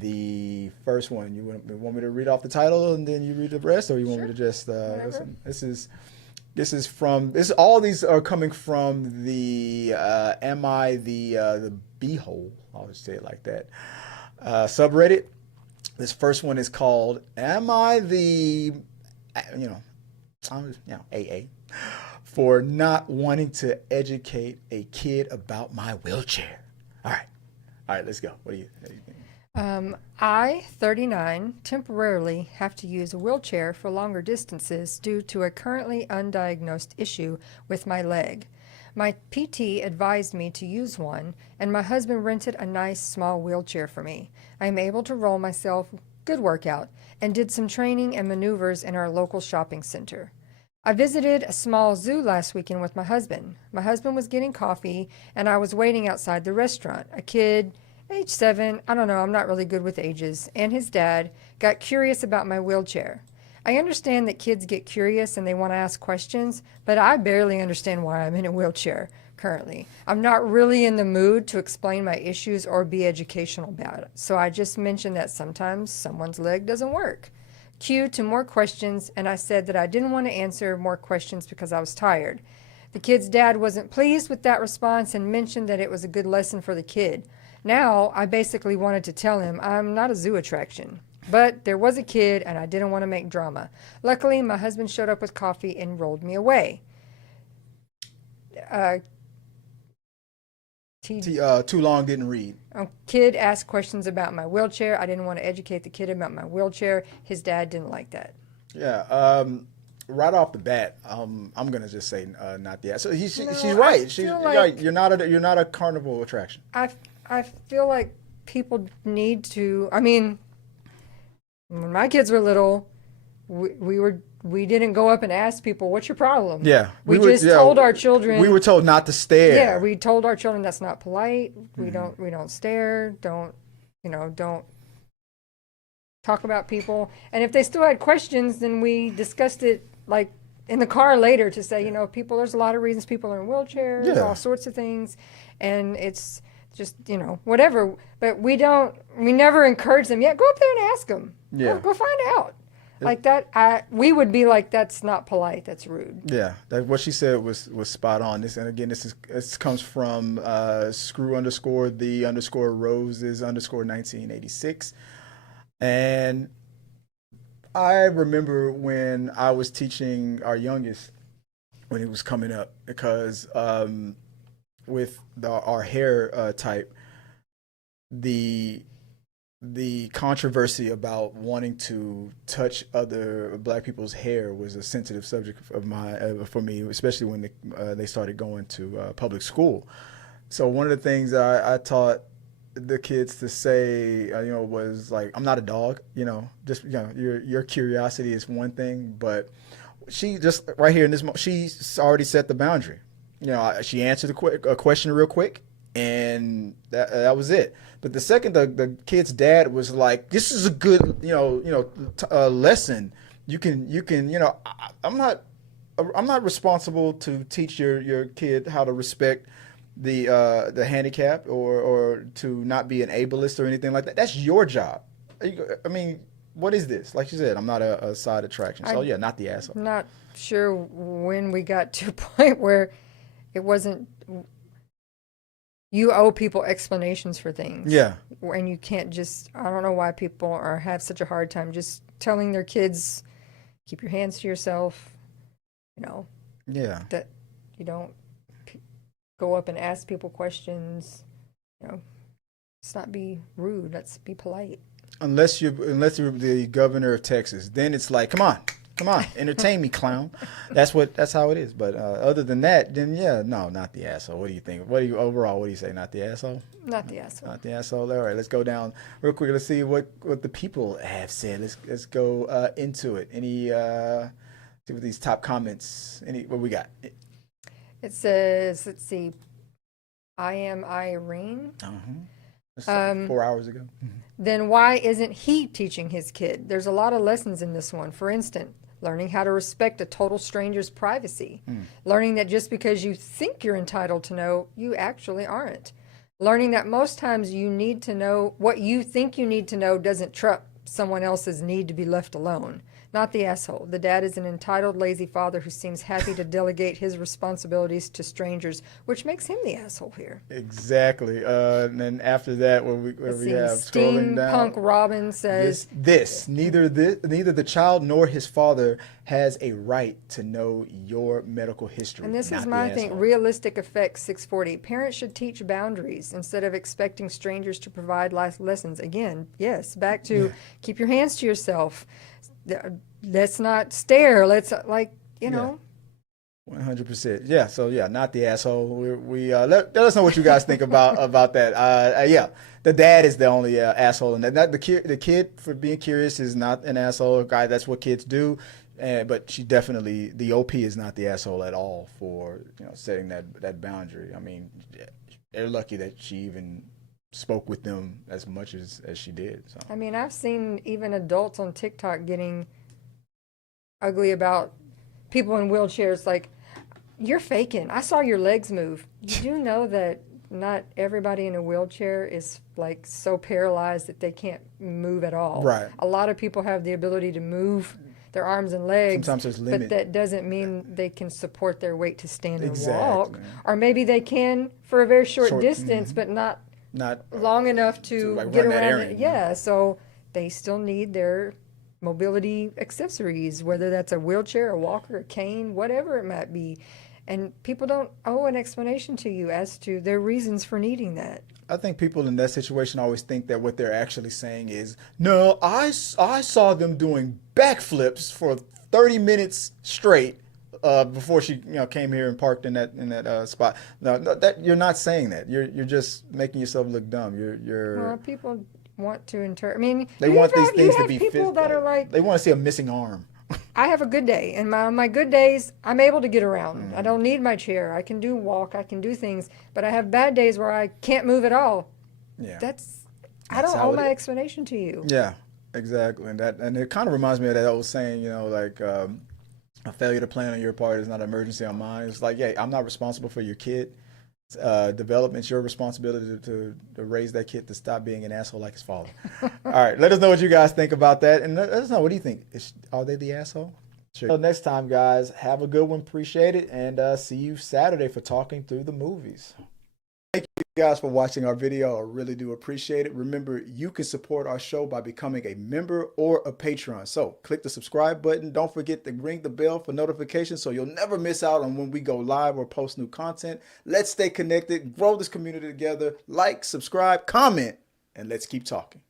the first one. You want me to read off the title and then you read the rest, or you want me to just listen? All these are coming from the Am I the Beehole? I'll just say it like that. Subreddit. This first one is called Am I the AA for not wanting to educate a kid about my wheelchair. All right, let's go. What do you think? I, 39, temporarily have to use a wheelchair for longer distances due to a currently undiagnosed issue with my leg. My PT advised me to use one, and my husband rented a nice small wheelchair for me. I am able to roll myself, good workout, and did some training and maneuvers in our local shopping center. I visited a small zoo last weekend with my husband. My husband was getting coffee, and I was waiting outside the restaurant. A kid, age 7, I don't know, I'm not really good with ages, and his dad got curious about my wheelchair. I understand that kids get curious and they want to ask questions, but I barely understand why I'm in a wheelchair currently. I'm not really in the mood to explain my issues or be educational about it, so I just mentioned that sometimes someone's leg doesn't work. Cue to more questions, and I said that I didn't want to answer more questions because I was tired. The kid's dad wasn't pleased with that response and mentioned that it was a good lesson for the kid. Now, I basically wanted to tell him I'm not a zoo attraction. But there was a kid, and I didn't want to make drama. Luckily, my husband showed up with coffee and rolled me away. Too long didn't read. Kid asked questions about my wheelchair. I didn't want to educate the kid about my wheelchair. His dad didn't like that. Yeah. Right off the bat, I'm gonna just say not the. So she's right. She's right. You're not a carnival attraction. I feel like people need to. I mean, when my kids were little, we didn't go up and ask people, "What's your problem?" Yeah, we just told our children. We were told not to stare. Yeah, we told our children that's not polite. We don't stare. Don't talk about people. And if they still had questions, then we discussed it like in the car later to say, people. There's a lot of reasons people are in wheelchairs, all sorts of things, and it's just whatever. But we never encourage them. Yeah, go up there and ask them. Yeah, go find out. Like that, we would be like, that's not polite. That's rude. Yeah, what she said was spot on. This comes from screw_the_roses_1986, and I remember when I was teaching our youngest when he was coming up, because with our hair type, the controversy about wanting to touch other black people's hair was a sensitive subject for me, especially when they started going to public school. So one of the things I taught the kids to say, was like, I'm not a dog, just, your curiosity is one thing, but she just right here in this moment, she's already set the boundary. She answered a question real quick, and that was it. But the second the kid's dad was like, "This is a good, lesson. You can, I'm not responsible to teach your kid how to respect the handicap or to not be an ableist or anything like that. That's your job. I mean, what is this? Like you said, I'm not a side attraction. So yeah, not the asshole. I'm not sure when we got to a point where it wasn't. You owe people explanations for things. Yeah. And you can't just, I don't know why people have such a hard time just telling their kids, keep your hands to yourself, Yeah. That you don't go up and ask people questions, let's not be rude, let's be polite. Unless you're the governor of Texas, then it's like, come on, entertain me, clown. That's how it is. But other than that, then yeah, no, not the asshole. What do you think? What do you say? Not the asshole? Not the asshole. Not the asshole. All right, let's go down real quick. Let's see what the people have said. Let's go into it. See what these top comments. What we got? It says, let's see, I am Irene. That's like 4 hours ago. Then why isn't he teaching his kid? There's a lot of lessons in this one. For instance, learning how to respect a total stranger's privacy. Learning that just because you think you're entitled to know, you actually aren't. Learning that most times you need to know what you think you need to know doesn't trump someone else's need to be left alone. Not the asshole. The dad is an entitled, lazy father who seems happy to delegate his responsibilities to strangers, which makes him the asshole here. Exactly. And then after that, what we have scrolling down. Steampunk Robin says neither the child nor his father has a right to know your medical history. And this is my thing. Realistic effects 640. Parents should teach boundaries instead of expecting strangers to provide life lessons. Again, yes, back to keep your hands to yourself. Let's not stare. Let's you know. 100%. Yeah. So yeah, not the asshole. Let us know what you guys think about that. Yeah, the dad is the only asshole, and that the kid for being curious is not an asshole. Guy, that's what kids do. But she definitely, the OP is not the asshole at all for setting that boundary. I mean, they're lucky that she even spoke with them as much as she did. So. I mean, I've seen even adults on TikTok getting ugly about people in wheelchairs. Like, you're faking. I saw your legs move. Did you know that not everybody in a wheelchair is like so paralyzed that they can't move at all? Right. A lot of people have the ability to move their arms and legs. Sometimes there's limit. But that doesn't mean they can support their weight to stand and walk. Man. Or maybe they can for a very short distance, but not long enough to get around it. Yeah, so they still need their mobility accessories, whether that's a wheelchair, a walker, a cane, whatever it might be. And people don't owe an explanation to you as to their reasons for needing that. I think people in that situation always think that what they're actually saying is, no, I saw them doing backflips for 30 minutes straight before she came here and parked in that spot. No, that you're not saying that. You're just making yourself look dumb. Well, people want to interpret. I mean, they want these things to be people that are like, they want to see a missing arm. I have a good day, and my good days, I'm able to get around. I don't need my chair. I can walk. I can do things. But I have bad days where I can't move at all. Yeah, I don't owe my explanation to you. Yeah, exactly. And it kind of reminds me of that old saying, like a failure to plan on your part is not an emergency on mine. It's like, yeah, I'm not responsible for your kid. Development's your responsibility to raise that kid to stop being an asshole like his father. All right, let us know what you guys think about that, and let us know, what do you think? Are they the asshole? Sure. So next time, guys, have a good one. Appreciate it, and see you Saturday for talking through the movies. Thank you guys for watching our video. I really do appreciate it. Remember, you can support our show by becoming a member or a patron. So click the subscribe button. Don't forget to ring the bell for notifications so you'll never miss out on when we go live or post new content. Let's stay connected, grow this community together. Like, subscribe, comment, and let's keep talking.